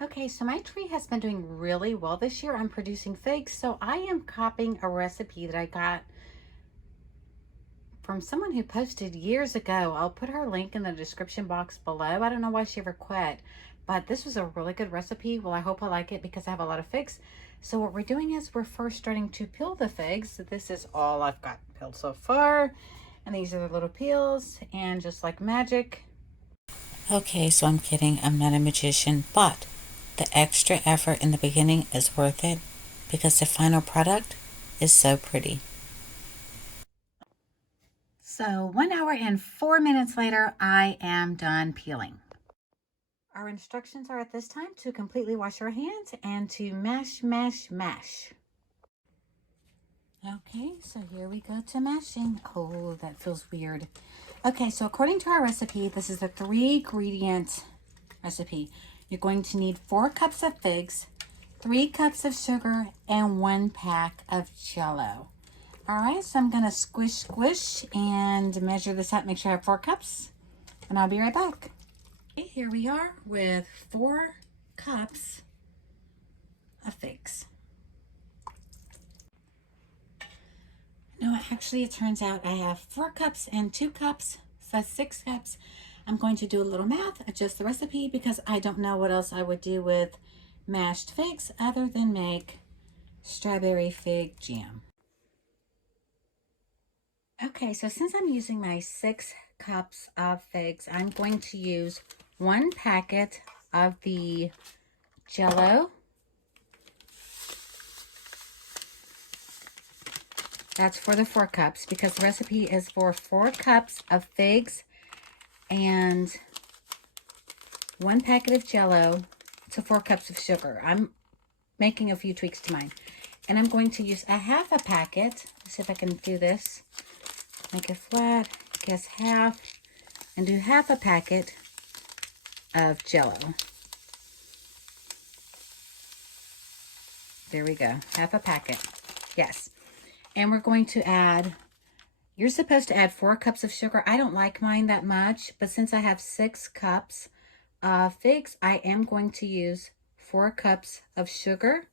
Okay, so my tree has been doing really well this year. I'm producing figs, so I am copying a recipe that I got from someone who posted years ago. I'll put her link in the description box below. I don't know why she ever quit, but this was a really good recipe. Well, I hope I like it because I have a lot of figs. So what we're doing is we're first starting to peel the figs. So this is all I've got peeled so far. And these are the little peels, and just like magic. Okay, so I'm kidding. I'm not a magician, but the extra effort in the beginning is worth it because the final product is so pretty. So 1 hour and 4 minutes later, I am done peeling. Our instructions are at this time to completely wash our hands and to mash, mash, mash. Okay, so here we go to mashing. Oh, that feels weird. Okay, so according to our recipe, this is a 3-ingredient recipe. You're going to need 4 cups of figs, 3 cups of sugar, and 1 pack of Jello. All right, so I'm gonna squish, squish, and measure this out. Make sure I have 4 cups, and I'll be right back. Okay, here we are with 4 cups of figs. No, actually it turns out I have 4 cups and 2 cups, so that's 6 cups. I'm going to do a little math, adjust the recipe, because I don't know what else I would do with mashed figs other than make strawberry fig jam. Okay, so since I'm using my 6 cups of figs, I'm going to use 1 packet of the Jello. That's for the 4 cups because the recipe is for 4 cups of figs and 1 packet of Jello to 4 cups of sugar. I'm making a few tweaks to mine. And I'm going to use a half a packet. Let's see if I can do this. Make it flat, guess half, and do half a packet of Jello. There we go, half a packet, yes. And we're going to add, you're supposed to add 4 cups of sugar. I don't like mine that much, but since I have 6 cups of figs, I am going to use 4 cups of sugar.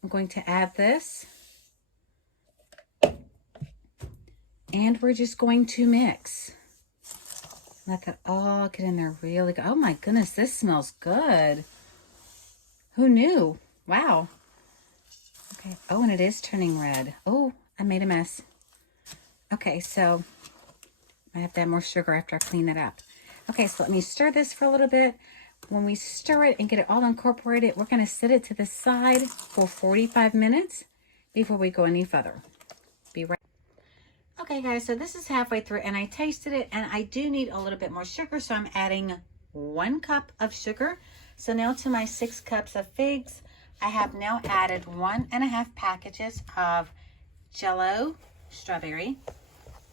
I'm going to add this. And we're just going to mix. Let that all get in there really good. Oh my goodness, this smells good. Who knew? Wow. Okay, oh, and it is turning red. Oh, I made a mess. Okay, so I have to add more sugar after I clean that up. Okay, so let me stir this for a little bit. When we stir it and get it all incorporated, we're going to set it to the side for 45 minutes before we go any further. Be right. Okay, guys, so this is halfway through, and I tasted it, and I do need a little bit more sugar, so I'm adding 1 cup of sugar. So now to my 6 cups of figs, I have now added 1.5 packages of Jello strawberry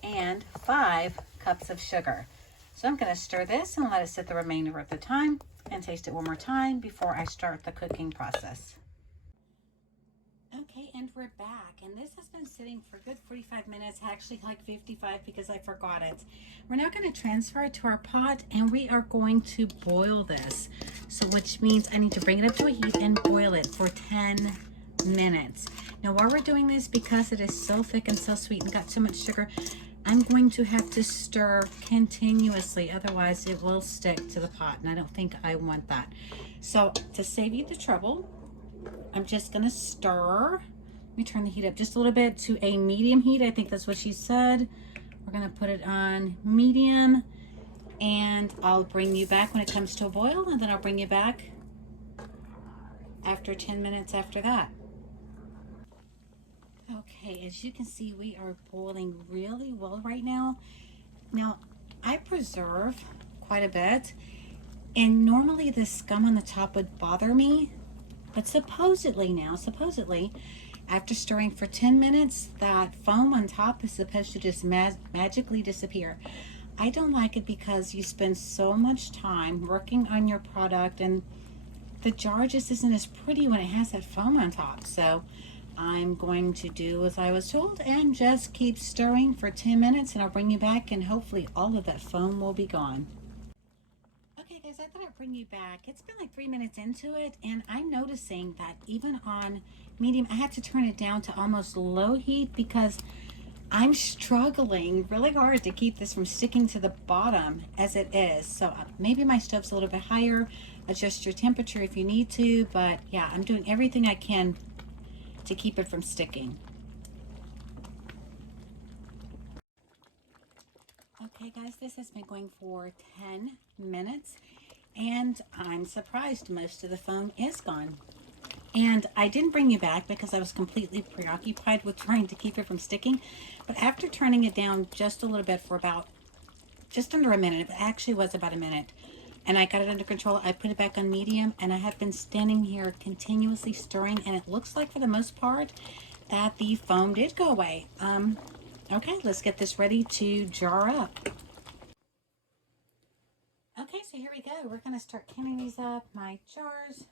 and 5 cups of sugar. So I'm going to stir this and let it sit the remainder of the time and taste it one more time before I start the cooking process. Okay, and we're back, and this has been sitting for a good 45 minutes, actually like 55 because I forgot it. We're now going to transfer it to our pot, and we are going to boil this. So which means I need to bring it up to a heat and boil it for 10 minutes. Now while we're doing this, because it is so thick and so sweet and got so much sugar, I'm going to have to stir continuously, otherwise it will stick to the pot, and I don't think I want that. So to save you the trouble, I'm just gonna stir. Let me turn the heat up just a little bit to a medium heat. I think that's what she said. We're gonna put it on medium, and I'll bring you back when it comes to a boil, and then I'll bring you back after 10 minutes after that. Okay, as you can see, we are boiling really well right now. Now, I preserve quite a bit, and normally the scum on the top would bother me, but supposedly, after stirring for 10 minutes, that foam on top is supposed to just magically disappear. I don't like it because you spend so much time working on your product, and the jar just isn't as pretty when it has that foam on top. So I'm going to do as I was told and just keep stirring for 10 minutes, and I'll bring you back, and hopefully all of that foam will be gone. Okay guys, I thought I'd bring bring you back. It's been like 3 minutes into it, and I'm noticing that even on medium, I had to turn it down to almost low heat because I'm struggling really hard to keep this from sticking to the bottom as it is. So maybe my stove's a little bit higher. Adjust your temperature if you need to, but yeah, I'm doing everything I can to keep it from sticking. Okay guys, this has been going for 10 minutes and I'm surprised most of the foam is gone. And I didn't bring you back because I was completely preoccupied with trying to keep it from sticking. But after turning it down just a little bit for about just under a minute, it actually was about a minute, and I got it under control, I put it back on medium, and I have been standing here continuously stirring, and it looks like for the most part that the foam did go away. Okay, let's get this ready to jar up. Okay, so here we go. We're gonna start canning these up. My jars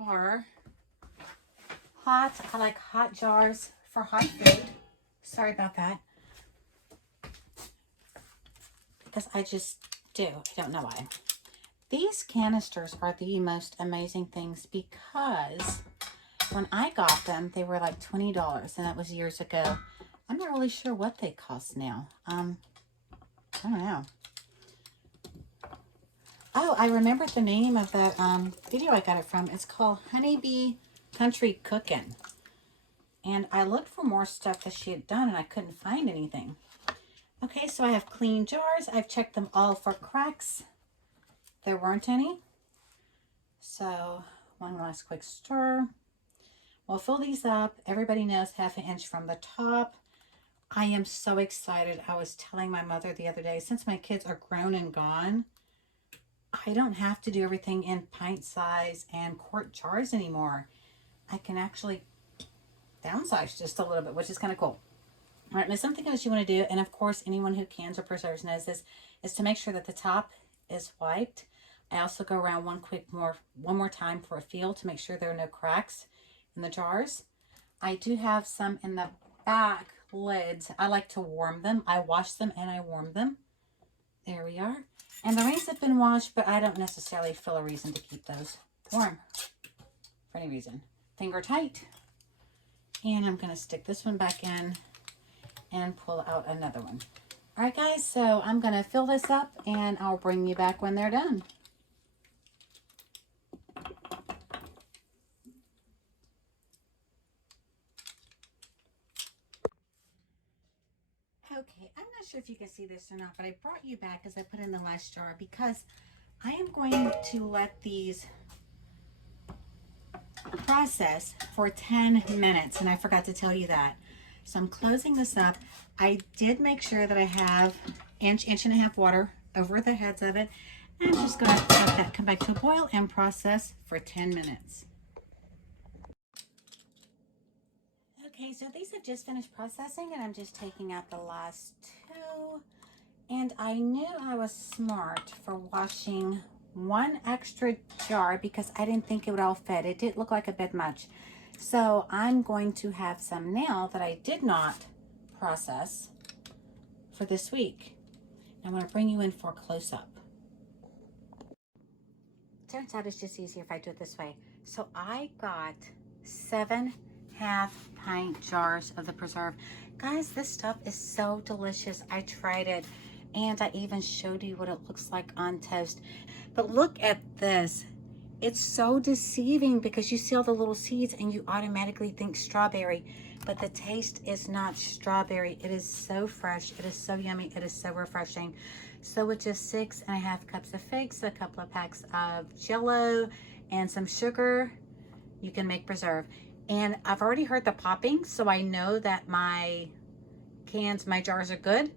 are hot. I like hot jars for hot food. Sorry about that. Because I just do. I don't know why. These canisters are the most amazing things because when I got them, they were like $20, and that was years ago. I'm not really sure what they cost now. I don't know. Oh, I remember the name of that video I got it from. It's called Honeybee Country Cookin'. And I looked for more stuff that she had done and I couldn't find anything. Okay, so I have clean jars. I've checked them all for cracks. There weren't any. So one last quick stir. We'll fill these up. Everybody knows 1/2 inch from the top. I am so excited. I was telling my mother the other day, since my kids are grown and gone, I don't have to do everything in pint size and quart jars anymore. I can actually downsize just a little bit, which is kind of cool. All right, now something else you want to do, and of course anyone who cans or preserves knows this, is to make sure that the top is wiped. I also go around one more time for a feel to make sure there are no cracks in the jars. I do have some in the back lids. I like to warm them. I wash them and I warm them. There we are. And the rings have been washed, but I don't necessarily feel a reason to keep those warm for any reason. Finger tight. And I'm going to stick this one back in and pull out another one. All right, guys, so I'm going to fill this up and I'll bring you back when they're done. Okay, I'm not sure if you can see this or not, but I brought you back as I put in the last jar because I am going to let these process for 10 minutes, and I forgot to tell you that. So I'm closing this up. I did make sure that I have inch and a half water over the heads of it. I'm just going to let that come back to a boil and process for 10 minutes. Okay, so these have just finished processing, and I'm just taking out the last two. And I knew I was smart for washing one extra jar because I didn't think it would all fit. It did look like a bit much. So I'm going to have some now that I did not process for this week. I'm going to bring you in for a close-up. Turns out it's just easier if I do it this way. So I got 7 half-pint jars of the preserve. Guys, this stuff is so delicious. I tried it and I even showed you what it looks like on toast. But look at this. It's so deceiving because you see all the little seeds and you automatically think strawberry, but the taste is not strawberry. It is so fresh. It is so yummy. It is so refreshing. So with just 6.5 cups of figs, a couple of packs of Jello, and some sugar, you can make preserve. And I've already heard the popping, so I know that my jars are good.